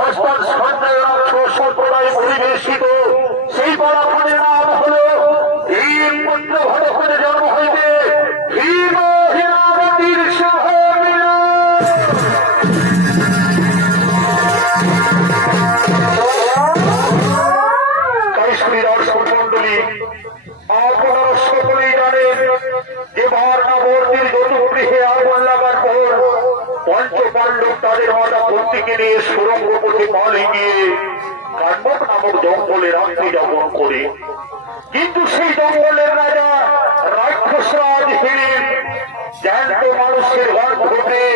অস্তার সন্ধ্যায় রাজ্য সম্প্রদায় পরিবেশিত সেই পরাফলের নাম হল ভীম পুত্র ঘটকের জন্ম হইতে ভীম হীরাবতীর সহ মন্ডলী আপনারা সকলেই জানেন যে বারণাবর্তীর চতুর্গৃহে আগুন লাগার পর পঞ্চপাণ্ডব তাদের মাতা কুন্তিকে নিয়ে সুরঙ্গ পথে পালে গিয়ে কাণ্ডব নামক জঙ্গলে রাত্রি যাপন করে। কিন্তু সেই জঙ্গলের রাজা রাক্ষসরাজ হিড়িম্ব জ্যান্ত মানুষের গর্ভে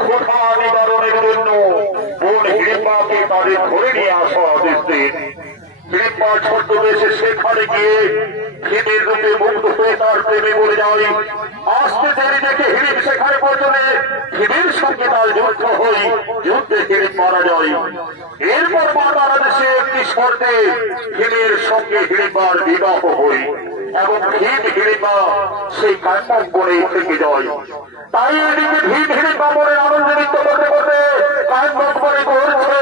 ক্ষোধা নিবারণের জন্য বোন হিড়িম্বাকে তাদের ধরে নিয়ে আসা আদেশ দেন। হিড়িম্বা ছদ্মবেশে সেখানে গিয়ে ভীমের রূপে মুগ্ধ হয়ে তার প্রেমে বলে যায়। আসতে দেরি দেখে হিড়িম্ব সেখানে পৌঁছলে ভীমের সঙ্গে তার যুদ্ধ হই, যুদ্ধে হিড়িম্ব মারা যায়। এরপর মাতার আদেশে একটি শর্তে ভীমের সঙ্গে হিড়িম্বার বিবাহ হই এবং ভীম হিড়িম্বা সেই কাণ্ডব বনে থেকে যায়। তাই এদিকে ভীম হিড়িম্বা বনে আনন্দ নৃত্য করতে করতে কাণ্ডব বনে ঘুরছে।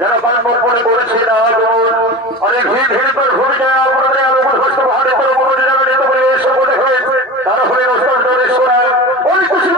যারা বাংলা মনে করেছে না অনেক ভিড় ভিড় করে ঘুরে যায় তারা হলে ওই কিছু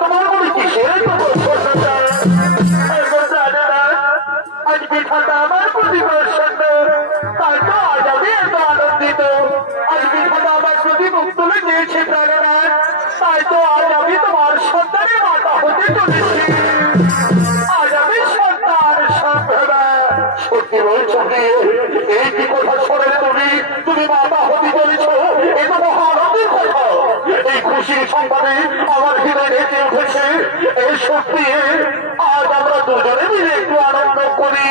তোমার মনে কিসের আজ পিঠাটা আমার প্রতি তাই তো আজ আমি এত আনন্দিত। আজ পিঠাটা আমার প্রতি মুখ তুলে দিয়েছে প্রাণনাথ, তাই তো আজ আমি তোমার সন্তানের মাতা হতে চলেছি। আজ আমি সন্তান সম্ভবা। সত্যি বলছো কি? এই কি কথা শোনে তুমি মাতা হতে চলেছ? এ তো মহা আনন্দের কথা। এই খুশির সংবাদে আমার হৃদয় ঢেকে উঠেছে। এই সত্যি আজ আমরা দুজনে মিলে একটু আনন্দ করি।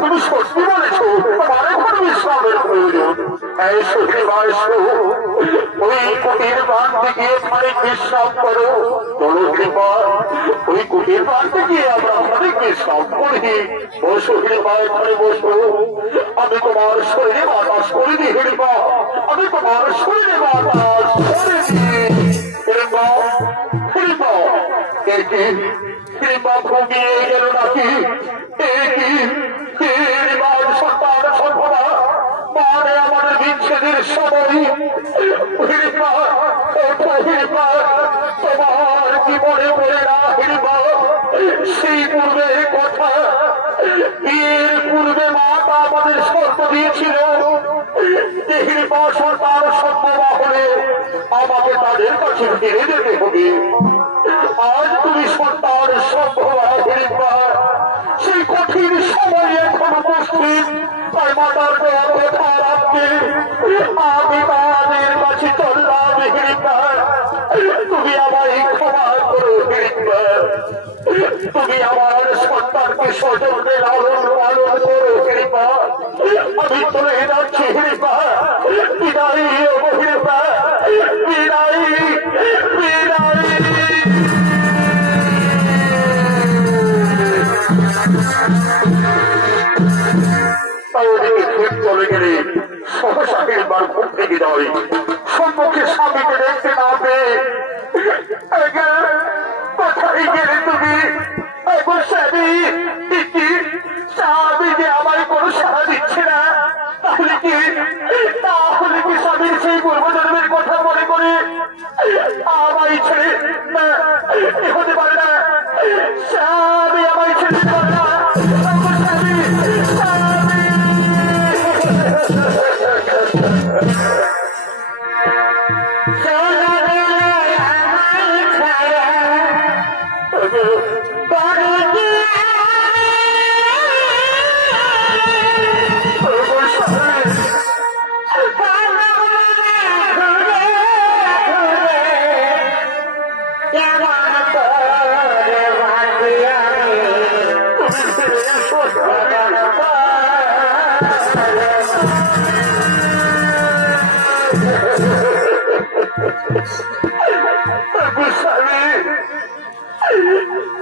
তুমি সত্যি বলেছো, আমার এখন বিশ্রামের প্রয়োজন। ওই কুটির বাঁধতে গিয়ে অনেক বিশ্রাম করো। বলো কৃপা, ওই কুটির বাঁধতে গিয়ে আমরা অনেক বিশ্রাম করি। বসো কৃপা, এখানে বসো। আমি তোমার শরীরে বাতাস করে দিই কৃপা, আমি তোমার শরীরে বাতাস করে দিই কৃপা। কৃপা কৃপা ঘুমিয়ে গেল নাকি? সন্তান সম্ভবা মানে আমাদের বিচ্ছেদের সময়। তোমার কি মনে পড়ে না হিড়িমা সেই পূর্বের কথা? বিয়ের পূর্বে মাতা আমাদের শর্ত দিয়েছিল যে হিড়িমা সন্তান সম্ভবা হলে আমাকে তাদের কাছে ফিরে যেতে হবে। আজ তুমি সন্তান সম্ভবা হিড়িমা, সেই কঠিন সময় এখন উপস্থিত। তাই মাতার কথা রাখতে আমি তাদের কাছে চললাম। তুমি আমার সন্তানকে সজনে লালন পালন করো কৃপা। আমি চলে যাচ্ছি কৃপা। বিদায়ী কৃপা, বিদায়ী, বিদায়ী। চলে গেলে সহসা একবার ঘুম থেকে যাই। সম্মুখে স্বামীকে দেখতে না পেয়ে কোথায় গেলে তুমি? স্বামী যে আমায় কোনো সাড়া দিচ্ছে না, তাহলে কি স্বামীর সেই পূর্বজন্মের কথা মনে করে আমায় ছেড়ে হতে পারে না? স্বামী আমায় ছেড়ে পারে না।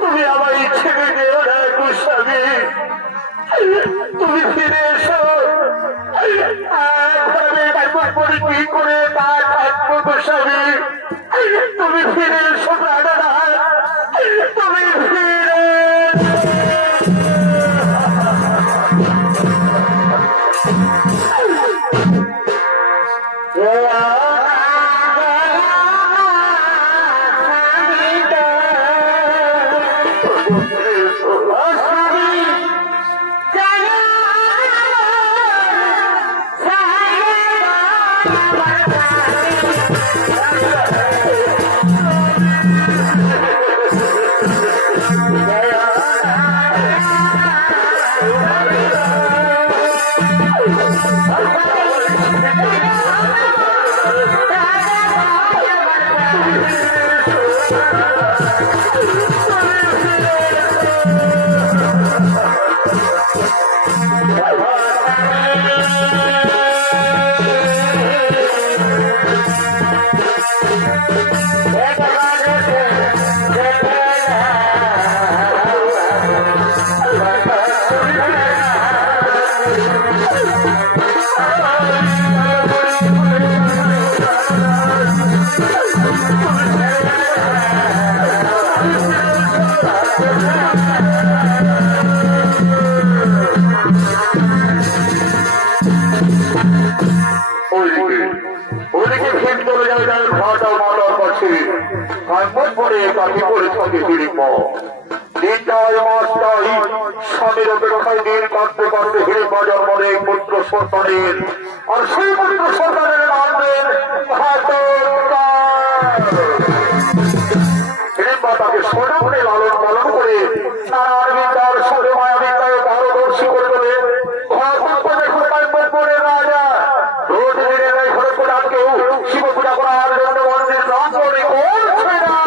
তুমি আমার ছেড়ে দিও না গোস্বামী, তুমি ফিরে এসো। কি করে তা থাকবো গোস্বামী, তুমি ফিরে এসো প্রাণনাথ, তুমি ফিরে স্বামীর অপেক্ষায় দিন কাটতে কাটতে হিড়ে বাজার মনে পুত্র সন্তানের, আর সেই পুত্র সন্তানের নাম দেন হিড়িম্বা। তাকে সজনে লালন পালন করে নানান বিদ্যার সরে মায়া বিদ্যায় পারদর্শী করে তোলে। রাজা রোজ দিনের ঘরে প্রধানকেও শিব পূজা করার জন্য মন্দির প্রাঙ্গণে করছে না।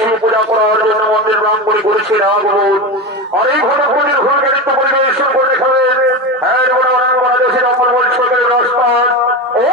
শিব পূজা করার জন্য মন্দির প্রাঙ্গণে করেছেন আগমন। আর এই ঘটনাগুলির ভূমিকারিত্ব পরিবেশন করে দেখাবেন রাস্তা ও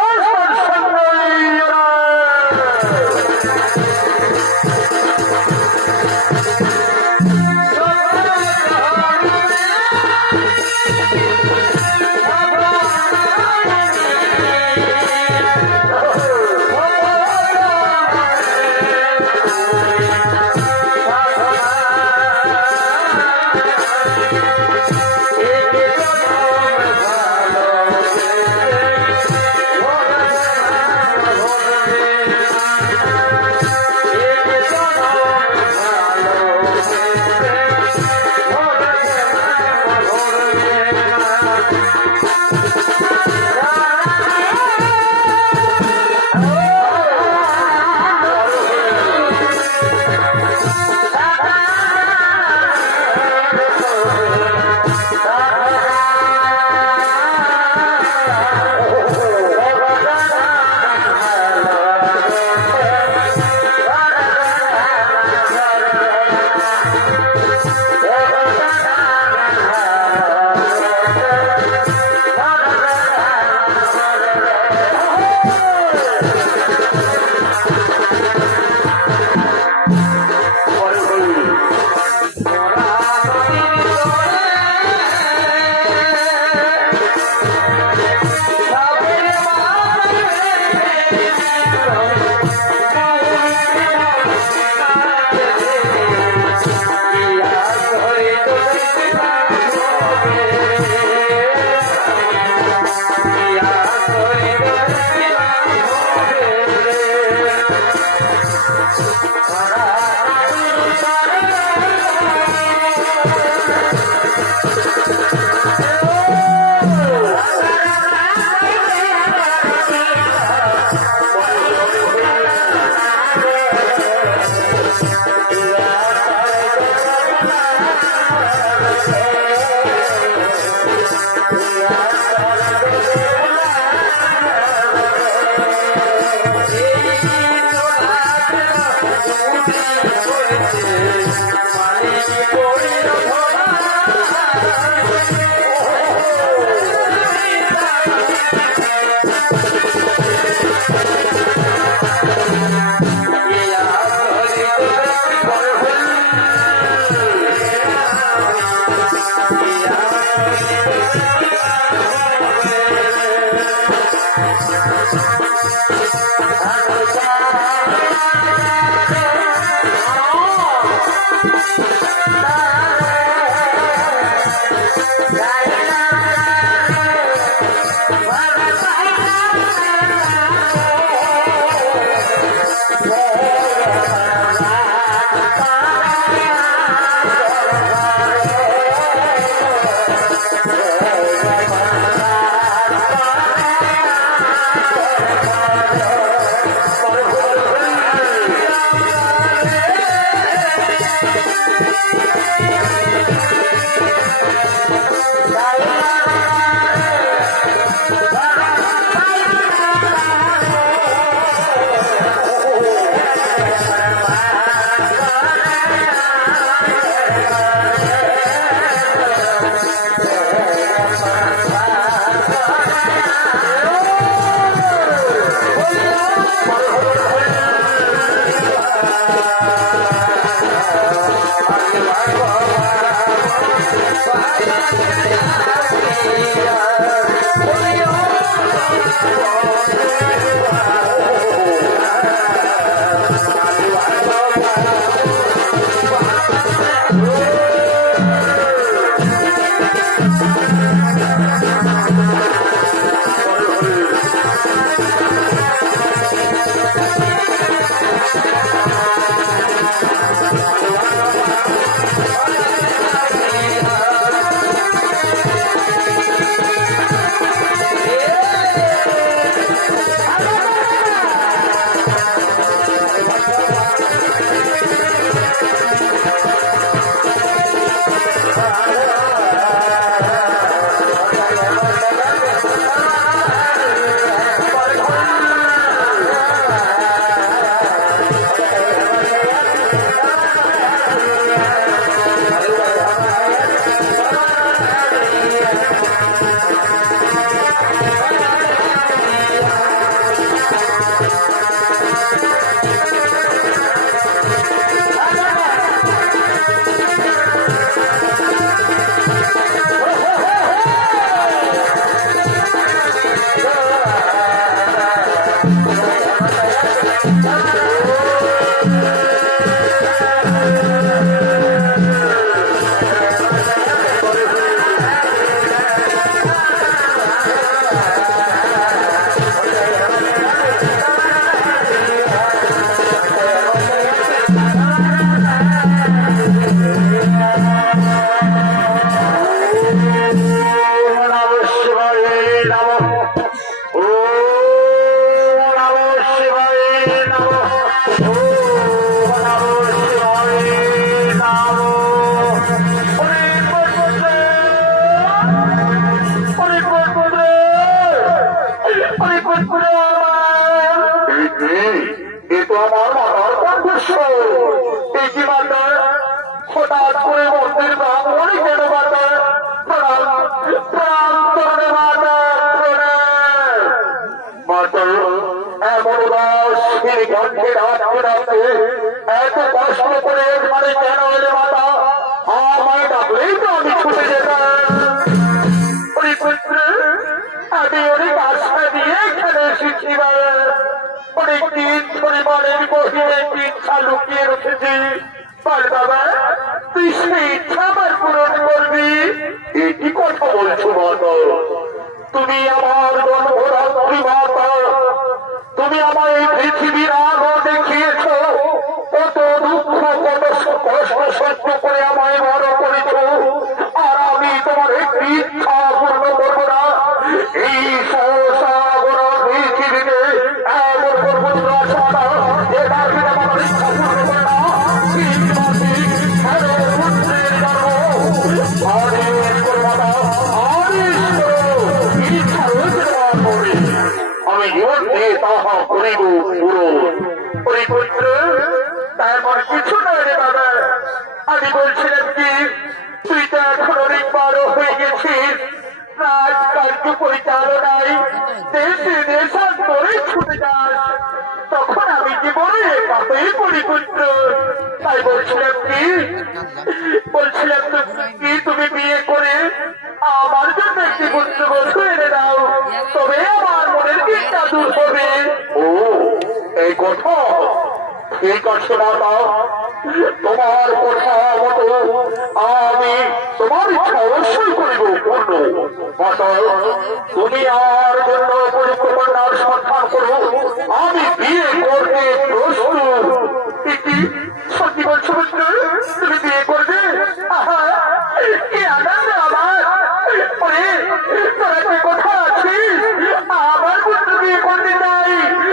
কি মাতা হঠাৎ করে মন্দির ব্রাহ্মণ কেন মাতা প্রণাম প্রণাম করে মাতা প্রণাম মাতা এমন উদাসীন কণ্ঠে ডাকতে ডাকতে এত কষ্ট করে এখানে কেন এলে মাতা আমায় ডাকলেই তো আমি ছুটে যেতাম পুত্র আমি অনেক আশা দিয়ে এখানে এসেছি অনেক দিন পরিবারের বহির একটি ইচ্ছা লুকিয়ে রেখেছি বাবা তুই সেই ইচ্ছা আমার পূরণ করবি একই কথা বলছো মাতা তুমি আমার জন্মরাত্রি মাতা তুমি আমার এই পৃথিবীর আলো দেখিয়েছ কত দুঃখ কত কষ্ট সহ্য করে আমায় বড় করেছ আর আমি তোমার একটি ইচ্ছা পূর্ণ করবো না এই সহসাগর পৃথিবীতে এমন করবো না যেটা কিনা আমার ইচ্ছা পূর্ণ করে না আমি জীবন দিয়ে তাহা করিব পুরো পরিপুত্র তারপর কিছু নয় রে বাবা আমি বলছিলাম কি তুই তো এখন অনেক বড় হয়ে গেছিস রাজকার্য পরিচালনায় দেশে দেশান্তরে ছুটে যাস তখন আমি কি বলে পাপেই পরিপুত্র তাই বলছিলাম কি তুমি বিয়ে করে আমার জন্য একটি পুত্র বধূ এনে দাও তবে আমার মনের চিন্তা দূর হবে ও এই কথা ঠিক আছে মাতা তোমার কথা মতো আমি তোমার ইচ্ছা অবশ্যই করিব পূর্ণ মাতা তুমি আর জন্য পরিকল্পনার সন্ধান করো আমি বিয়ে করতে প্রস্তুত সত্যি বলছো পুত্র তুমি বিয়ে করবে কি আনন্দ আমার তোরা কি কথা আছিস আমার পুত্র বিয়ে করতে চাই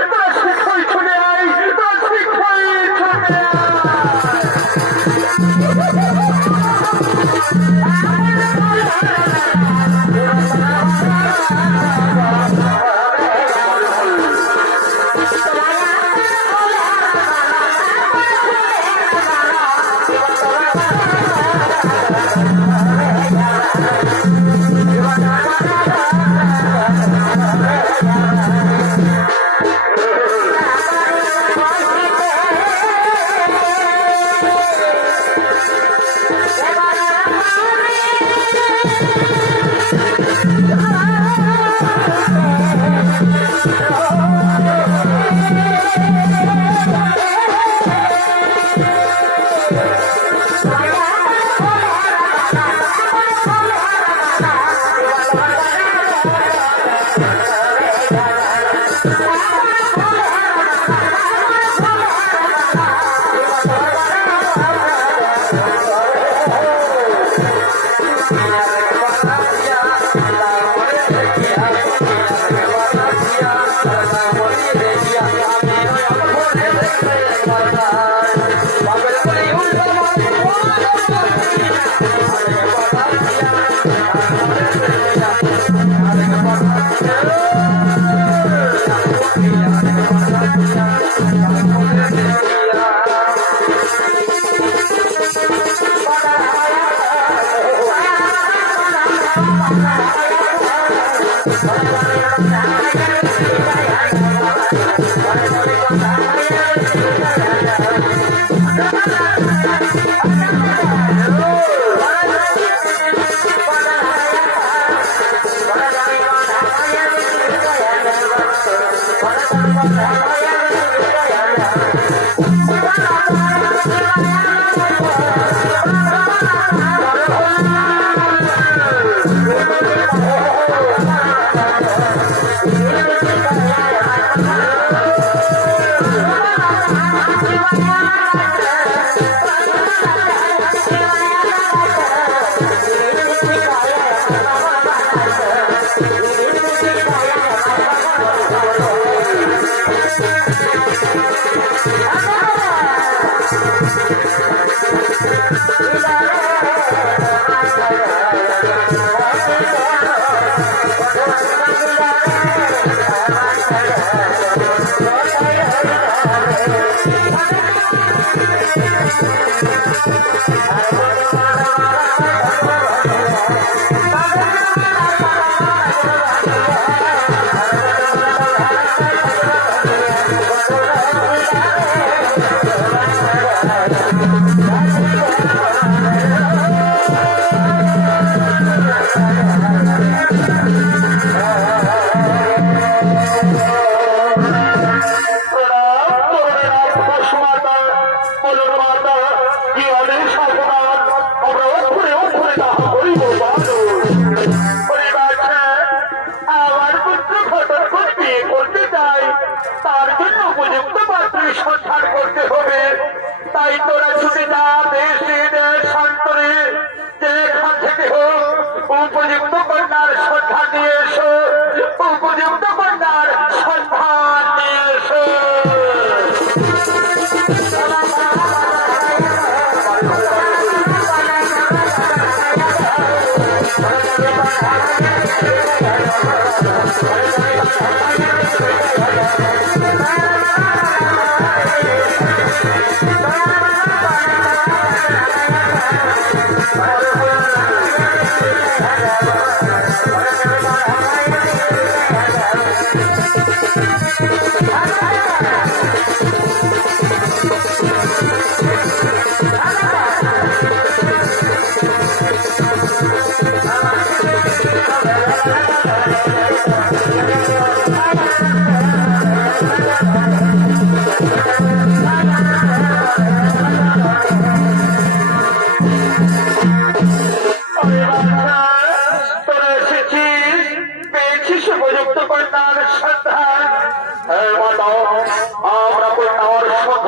তোরা শিক্ষাই ছুটে আয় তোরা শিক্ষাই ছুটে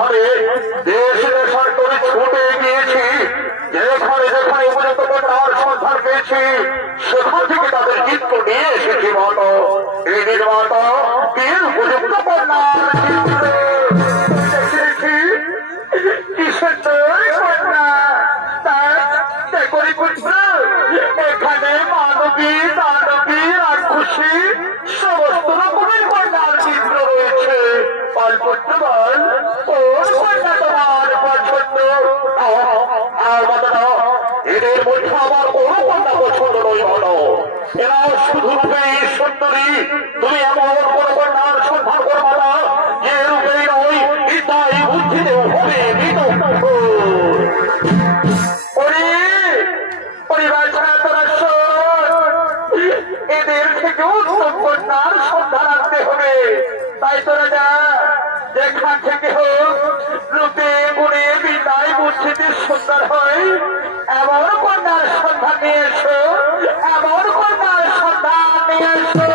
ভাবে দেশ দেশান্তরে ছুটে গিয়েছি, যেখানে যেখানে উপযুক্ত কন্যার সন্ধান পেয়েছি সেখান থেকে তাদের চিত্র নিয়ে এসেছি মাতা। এই দিন মাতা বিয়ের উপযুক্ত কন্যার চিত্র দেখেছি। কিসের কন্যা এখানে মানবী দানবী রাক্ষসী সমস্ত রকমের কন্যার চিত্র রয়েছে। পালপুত্রবান কোন কন্যা তোমার পছন্দ? এদের মধ্যে আমার কোন কন্যা পছন্দ নয় বলো। এরা শুধু রূপে সুন্দরী, তুমি এমন কোন কন্যার সন্ধান করবো না যে রূপেই নয় বিদ্যায় বুদ্ধিতেও হবে এদের থেকে উত্তম কন্যার সন্ধান আনতে হবে। তাই তোরা যা, যেখান থেকে হোক রূপে গুণে বিদ্যায় বুদ্ধিতে সুন্দর হয় এমন কন্যার সন্ধান নিয়ে এসো, এমন কন্যার সন্ধান নিয়ে এসো।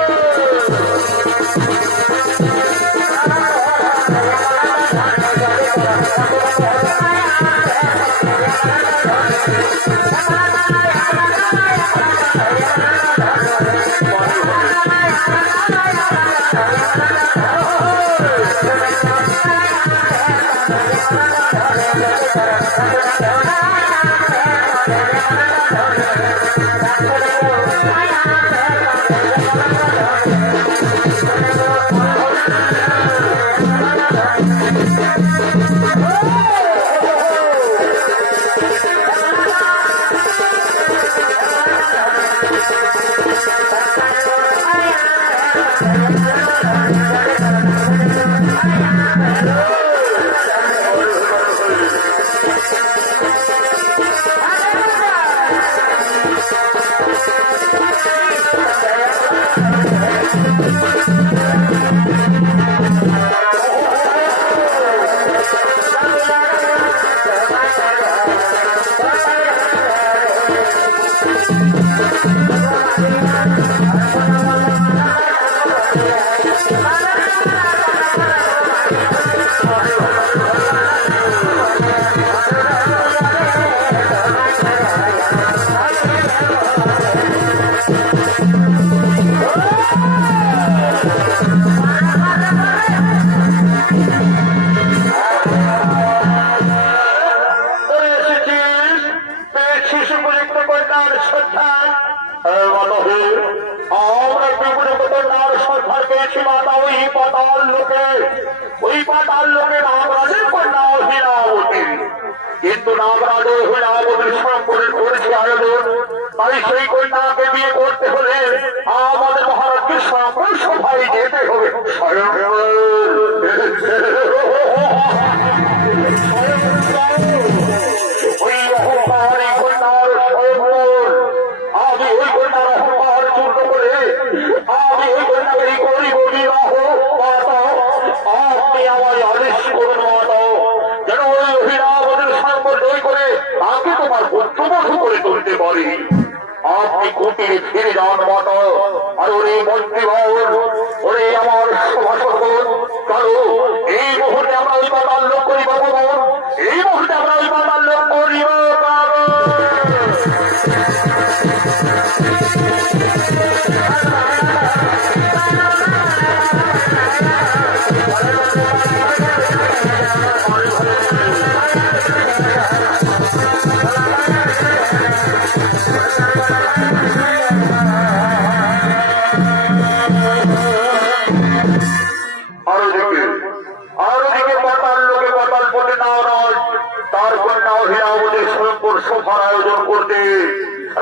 কিন্তু নাগরাজের হীরাবতীর সম্পর্কে করেছে আয়োজন। তাই সেই কন্যাকে বিয়ে করতে হলে আমাদের মহারাজকে সকল সভায় যেতে হবে। ওই অহংকারী কন্যার স্বয়ংবর, আমি ওই কন্যার অহংকার চূর্ণ করে আমি ওই কন্যাকে করিব বিবাহ। মাতা আপনি আমার আদেশ করুন মাতা, যেন ওই হীরাবতীর সম্পর্ক করে তাকে তোমার পুত্রবধূ করে তুলতে পারি। আপনি কুটিরে ফিরে যান মাতা। আর ওরে মন্ত্রী ভবন, ওরে আমার সভাসদ, কারো এই মুহূর্তে আমরা ওই পাতাল লোক করিব ভবন, এই মুহূর্তে আমরা ওই পাতাল লোক করিব। সভার আয়োজন করতে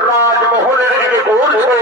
রাজমহলের দিকে করছে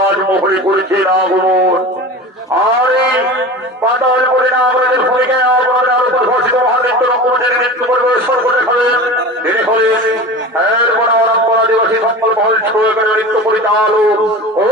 রাজমহলে করেছেন আগমন। আর এই পাতাল করে না আমাদের ভূমিকায় আপনাদের আরো প্রভাষিত মহাদিত্য রকমের মৃত্যু পরিবেশন করে ফেলেন। তিনি হলেন এরপর আমার আদিবাসী সকল মহল ছুঁয়ে করে নৃত্য পরিচালক ও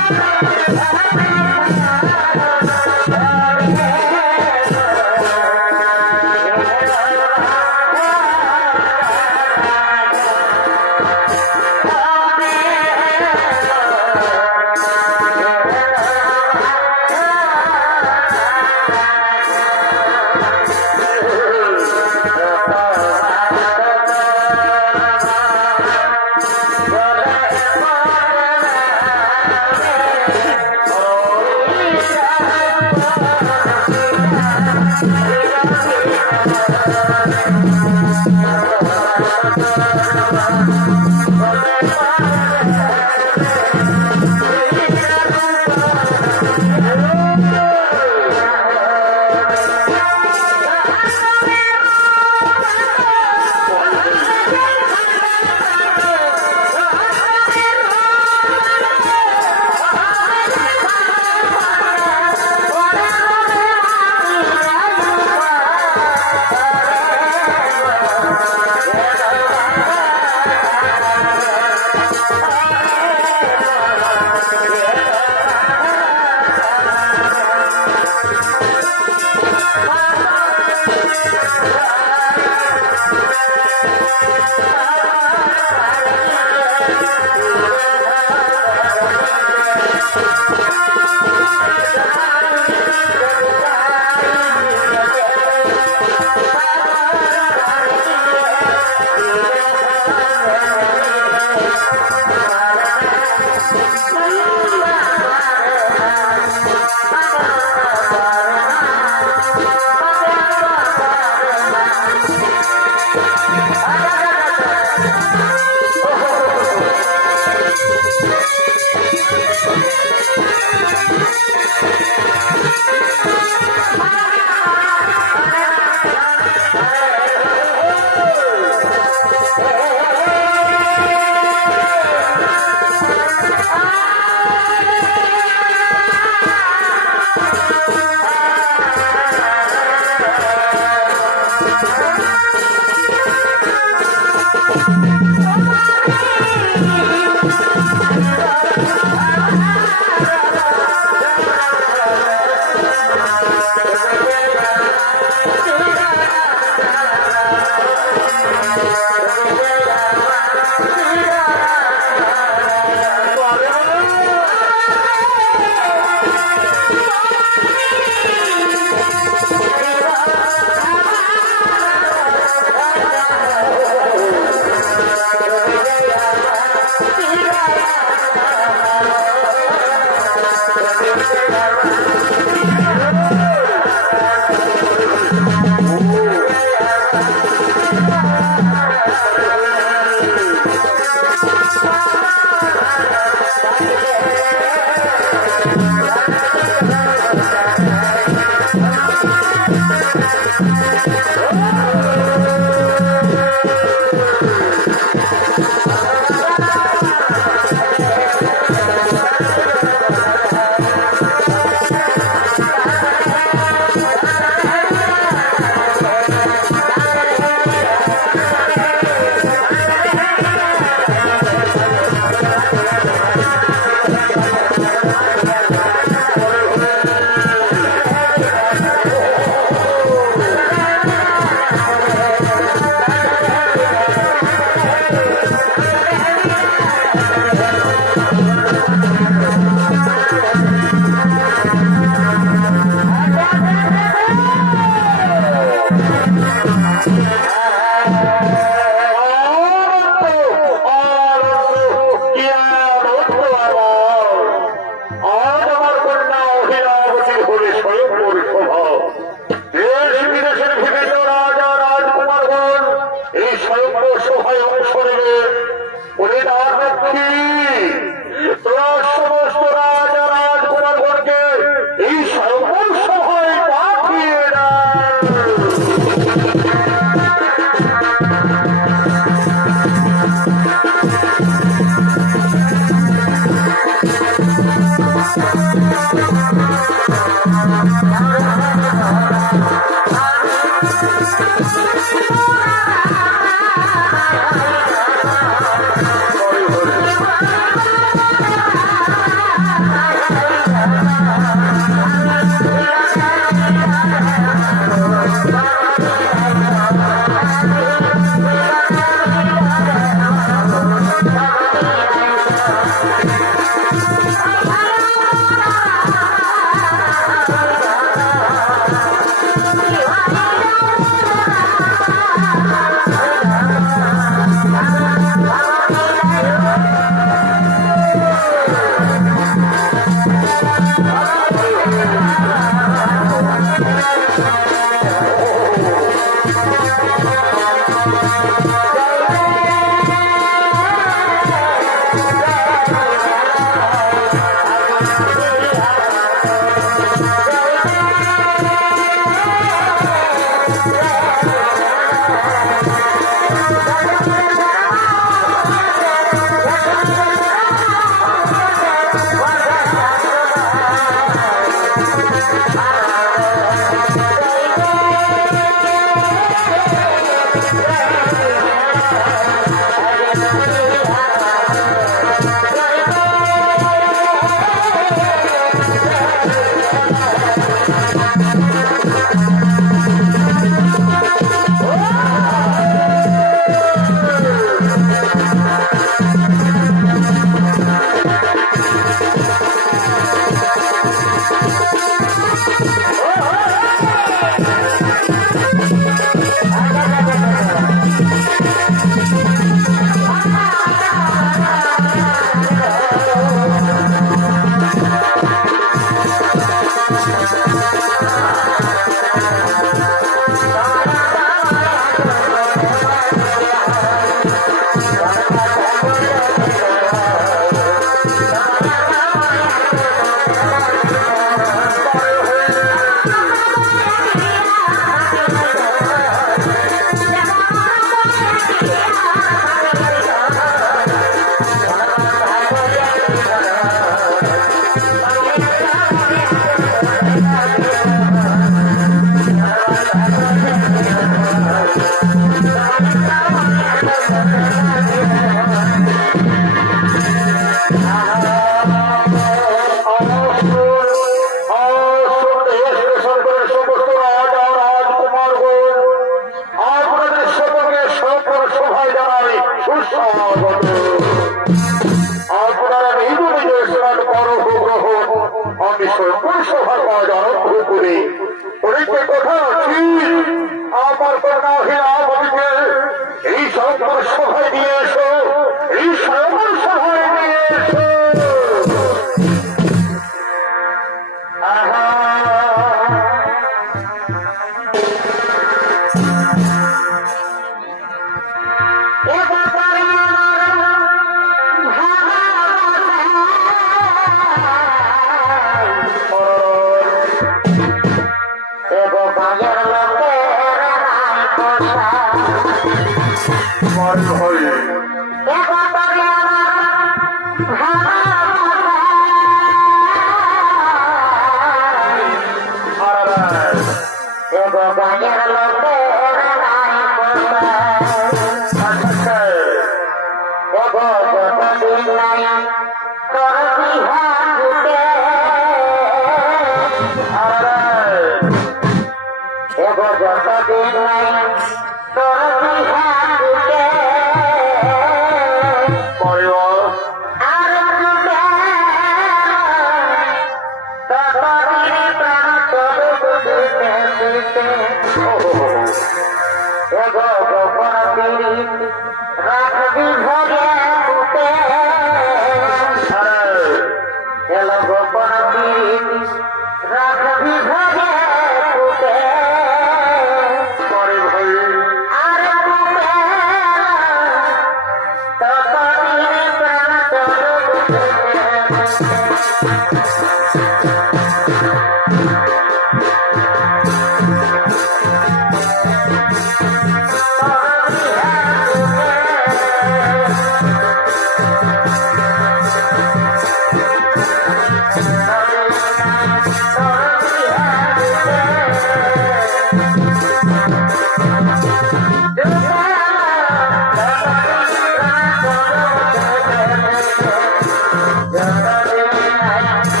Yeah.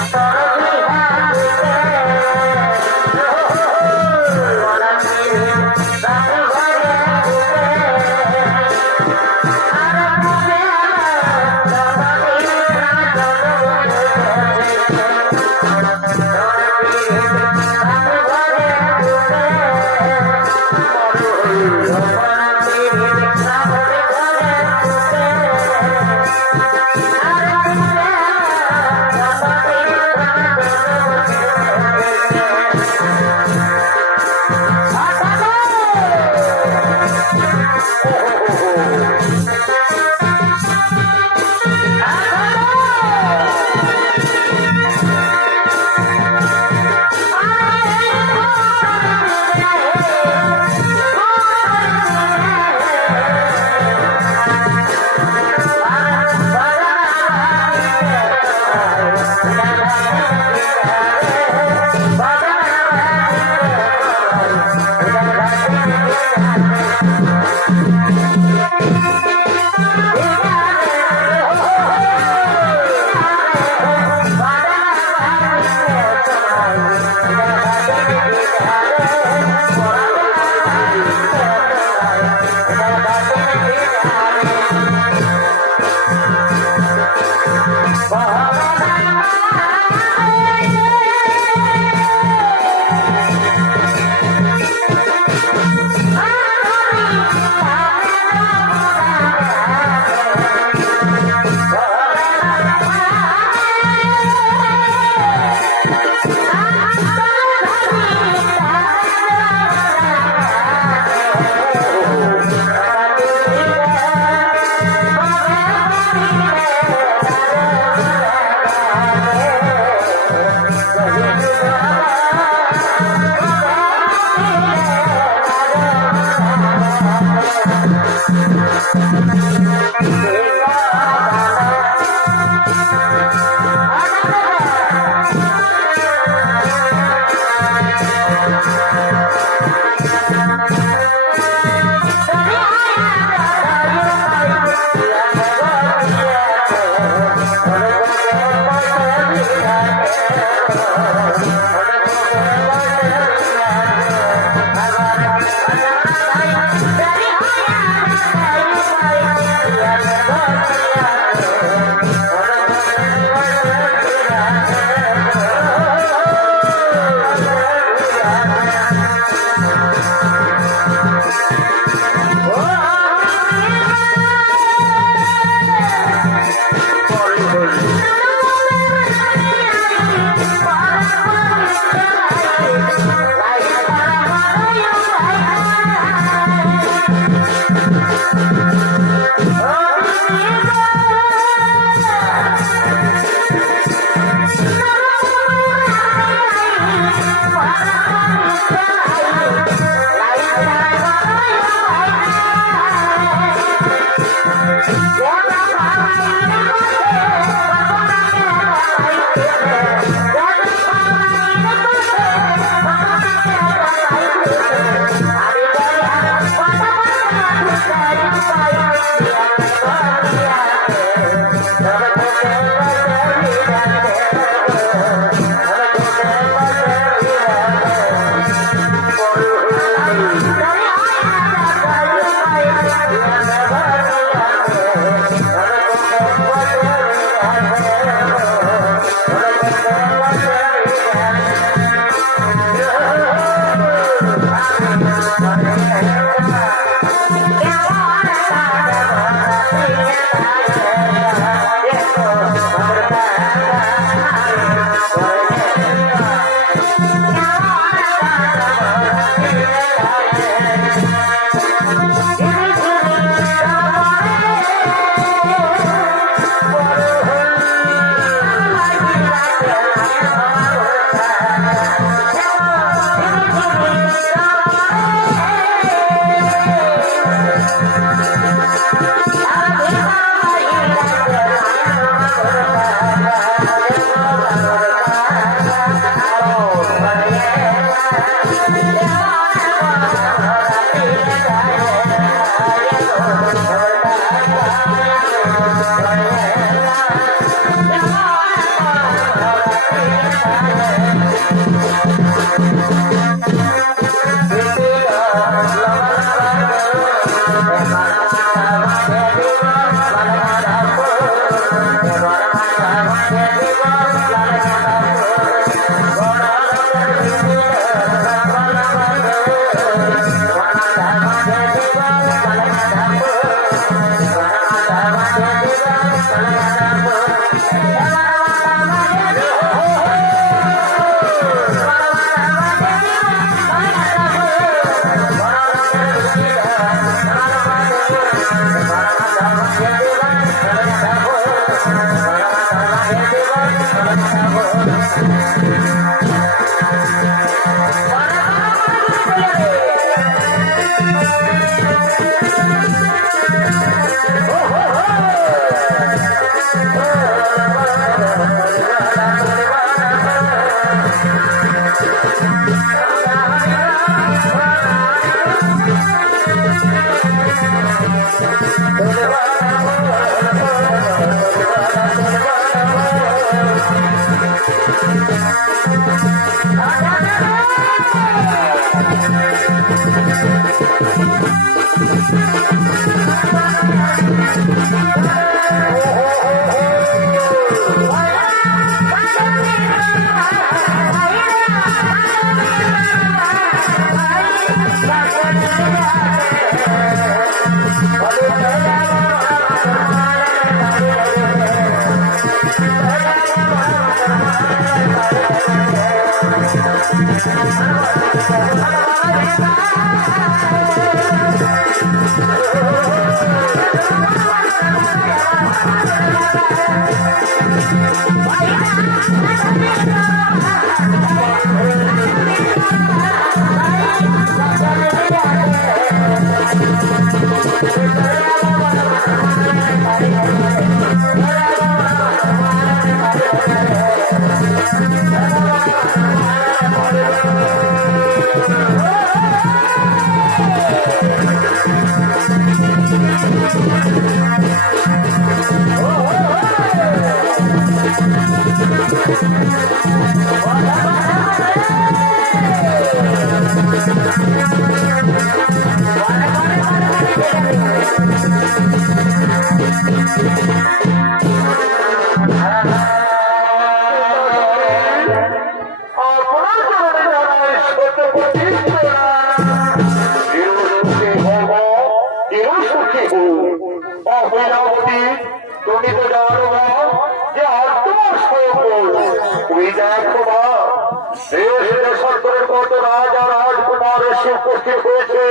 দেশ দেশান্তরের কত রাজা রাজকুমার এসে উপস্থিত হয়েছে,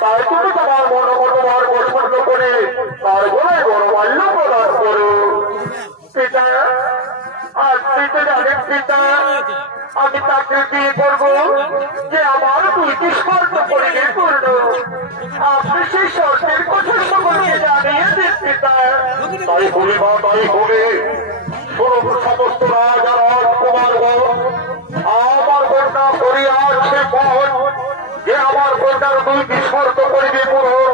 তাই তুমি তোমার মনোমতবার পছন্দ করে তার গলায় গণমাল্য প্রদান করো। পিতা, আপনি তো জানেন পিতা, আমি তাকে বিয়ে করবো যে আমার দুইটি শর্ত পরিণে করল। আপনি সেই শর্তের কথা সকলকে জানিয়ে দিন পিতা। তাই হবে বা তাই হবে। সমস্ত রাজা রাজকুমারগণ, আমার কন্যা করিয়াছে মন যে আমার কন্যার দুইটি শর্ত করিবে পূরণ,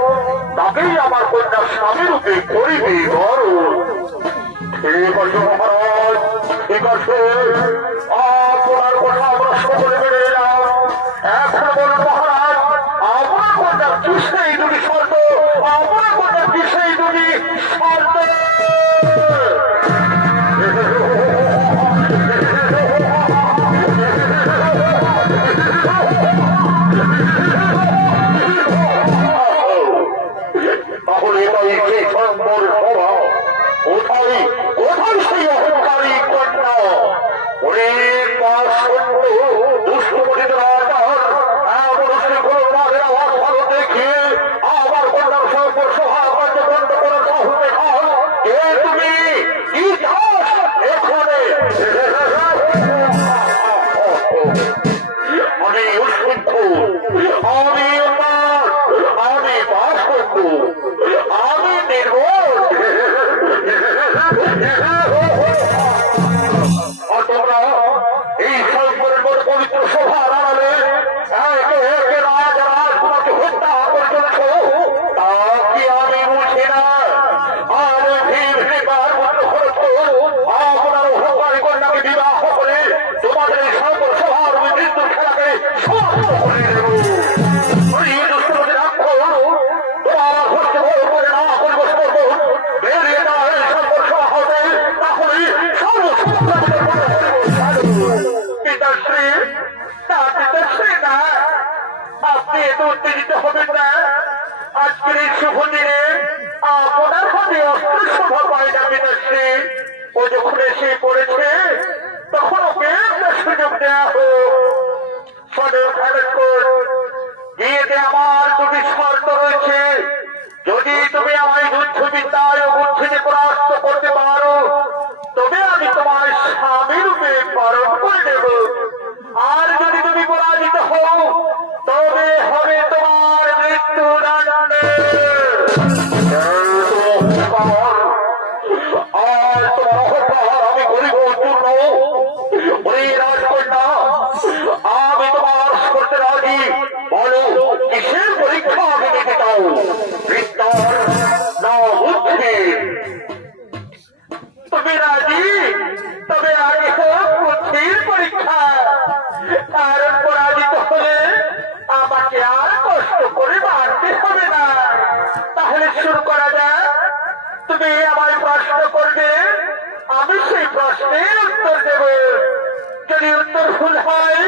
তাকেই আমার কন্যা স্বামী রূপে করিবে বরণ। ঠিক আছে মহারাজ, ঠিক আছে, আপনার কথা আমরা সকলে মেনে নিলাম। এখন বলুন মহারাজ, আপনার কন্যার কি সেই দুটি শর্ত? আপনার কন্যার কি সেই দুটি শর্ত? তাহলে এটাই সেই সম্বর সভা। কোথায় কোথায় সেই অহংকারী কন্যা? অনেক দুষ্টপতিত রাজার এমন শৃঙ্খল মাঝের আওয়াজ ভালো দেখিয়ে আমার কন্যার সম্বর সভা কার্যবন্ধ করার সাহস দেখাও। কে তুমি? কি চাস এখানে? আমি উৎসুদ্ধ, আমি উন্মাদ, আমি বাসবন্ধ, আমি নির্বোধ। আর তোমরা এই সম্পর্কের মধ্যে পবিত্র সভার আড়ালে একে একে রাজ রাজকুমারকে হত্যা করে চলেছ, তা কি আমি বুঝি না? আমি ভিড় মধ্যে খরচ আপনার অহংকারী কন্যাকে বিবাহ করে তোমাদের এই সম্পর্ক সভার মৃত্যুর খেলাকে সমাপ্ত করে দেব। তোমার হচ্ছে করে না পরিবেশ বেরিয়ে যাওয়া এই সম্পর্ক সভা হবে, তাহলে পিতাশ্রী না, আপনি এত উত্তেজিত হবেন না। আজকের এই শুভ দিনে আপনার হাতে অস্ত্র শোভা পায় না পিতাশ্রী। ও যখন এসে পড়েছে তখন ওকে একটা সুযোগ দেওয়া হোক। বিয়েতে আমার দুটি শর্ত রয়েছে। যদি তুমি আমায় যুদ্ধবিদ্যায় ও বুদ্ধিতে পরাস্ত করতে পারো, তবে আমি তোমার স্বামী রূপে পালন করে দেব। আর যদি তুমি পরাজিত হও, তবে হবে তোমার মৃত্যুদণ্ড। আর তোমার অহংকার আমি করিব পূর্ণ। ওই রাজকন্যা, আমি তোমার করতে রাজি। বলো, কিসের পরীক্ষা আমি নিতে চাও? বিদ্যার না বুদ্ধি? তুমি রাজি? তবে আগে হোক বুদ্ধির পরীক্ষা। কারণ পরাজিত হলে আমাকে আর কষ্ট করে মারতে হবে না। তাহলে শুরু করা যাক। তুমি আমায় প্রশ্ন করবে, আমি সেই প্রশ্নের উত্তর দেব। যদি উত্তর ভুল হয়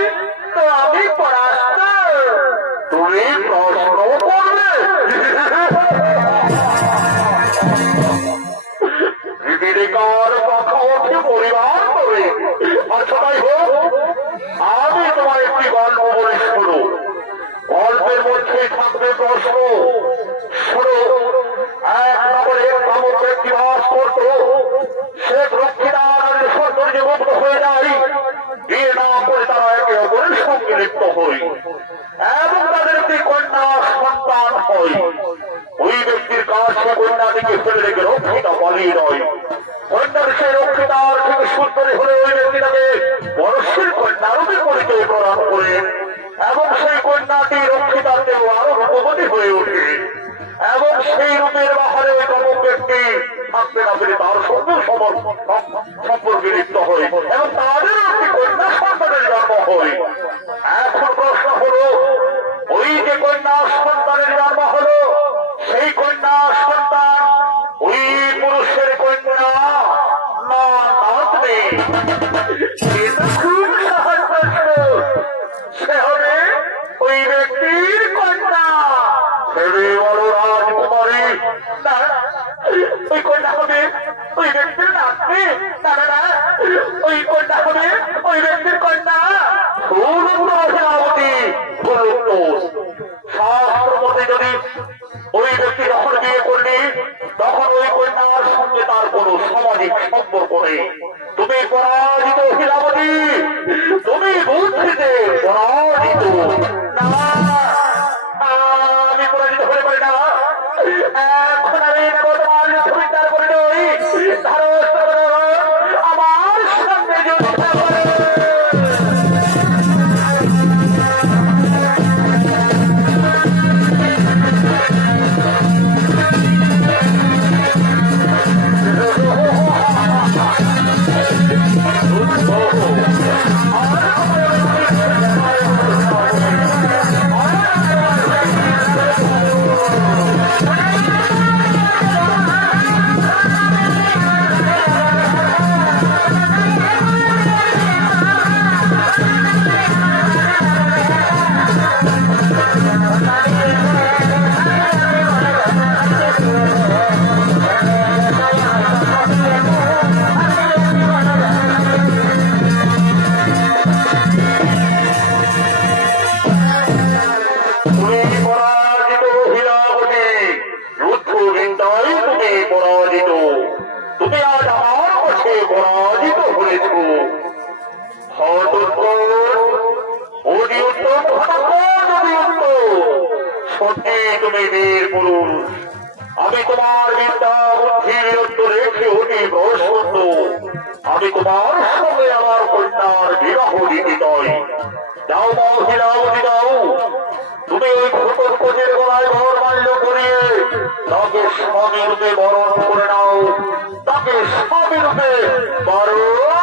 তো আমি পরাস্ত। তুমি প্রশ্ন করবে? পরিবার করে। আচ্ছা তাই হোক, আমি তোমার একটি গল্প বলে শোনো। গল্পের মধ্যে থাকবে প্রশ্ন। শোনো, এক নগরে কামক ব্যক্তি বাস করত। সে রক্ষিতার সৌন্দর্যে মুগ্ধ হয়ে যায়। বিয়ে না করে তারা একে অপরের সঙ্গে লিপ্ত হয় এবং তাদের একটি কন্যা সন্তান হয়। ওই ব্যক্তির কাছে কন্যাটিকে ফেলে রেখে রক্ষিতা পালিয়ে নয়। কন্যার সেই রক্ষিতার থেকে সুন্দরী হলে ওই ব্যক্তিটাকে বরস্যের কন্যারূপে পরিচয় প্রদান করে এবং সেই কন্যাটি রক্ষিতার দেব আরো রূপবতী হয়ে ওঠে এবং সেই রূপের বাহারে ওই কামক ব্যক্তি থাকতে না পেরে তার সঙ্গে সম্পর্কে লিপ্ত হয় এবং তাদের একটি কন্যা সন্তানের জন্ম হয়। এখন প্রশ্ন হলো, ওই যে কন্যা সন্তানের জন্ম হলো, সেই কন্যা সন্তান ওই পুরুষের কন্যা না নাতনি? এটা খুব সহজ প্রশ্ন। সে হবে ওই ব্যক্তির কন্যা। বড় রাজকুমারী না, ওই কন্যা হবে ওই ব্যক্তির নাতনি। না, ওই কন্যা হবে ওই ব্যক্তির কন্যা। ভুল উত্তর সেনাপতি, ভুল উত্তর। শাস্ত্র মতে যদি ওই ব্যক্তি যখন বিয়ে করলি তখন ওই কন্যার সঙ্গে তার কোন সামাজিক সম্পর্ক নেই। তুমি পরাজিত সেনাপতি, তুমি বুদ্ধিতে পরাজিত। না, আমি পরাজিত হতে পারি না। এখন আমি নেব তোমার ছবিটার পরিচয়। ধারণ করো আমার সঙ্গে যুদ্ধ করে। আমি তোমার বিদ্যা বুদ্ধির বিরুদ্ধে রেখে অতি বয়স্ক। আমি তোমার সঙ্গে আমার কন্যার বিবাহ দিতে চাই। যাও মহিলাবতী যাও, তুমি ওই ঘটকের গলায় ঘর মাল্য করিয়ে তাকে স্বামী রূপে বরণ করে নাও, তাকে স্বামী রূপে বরণ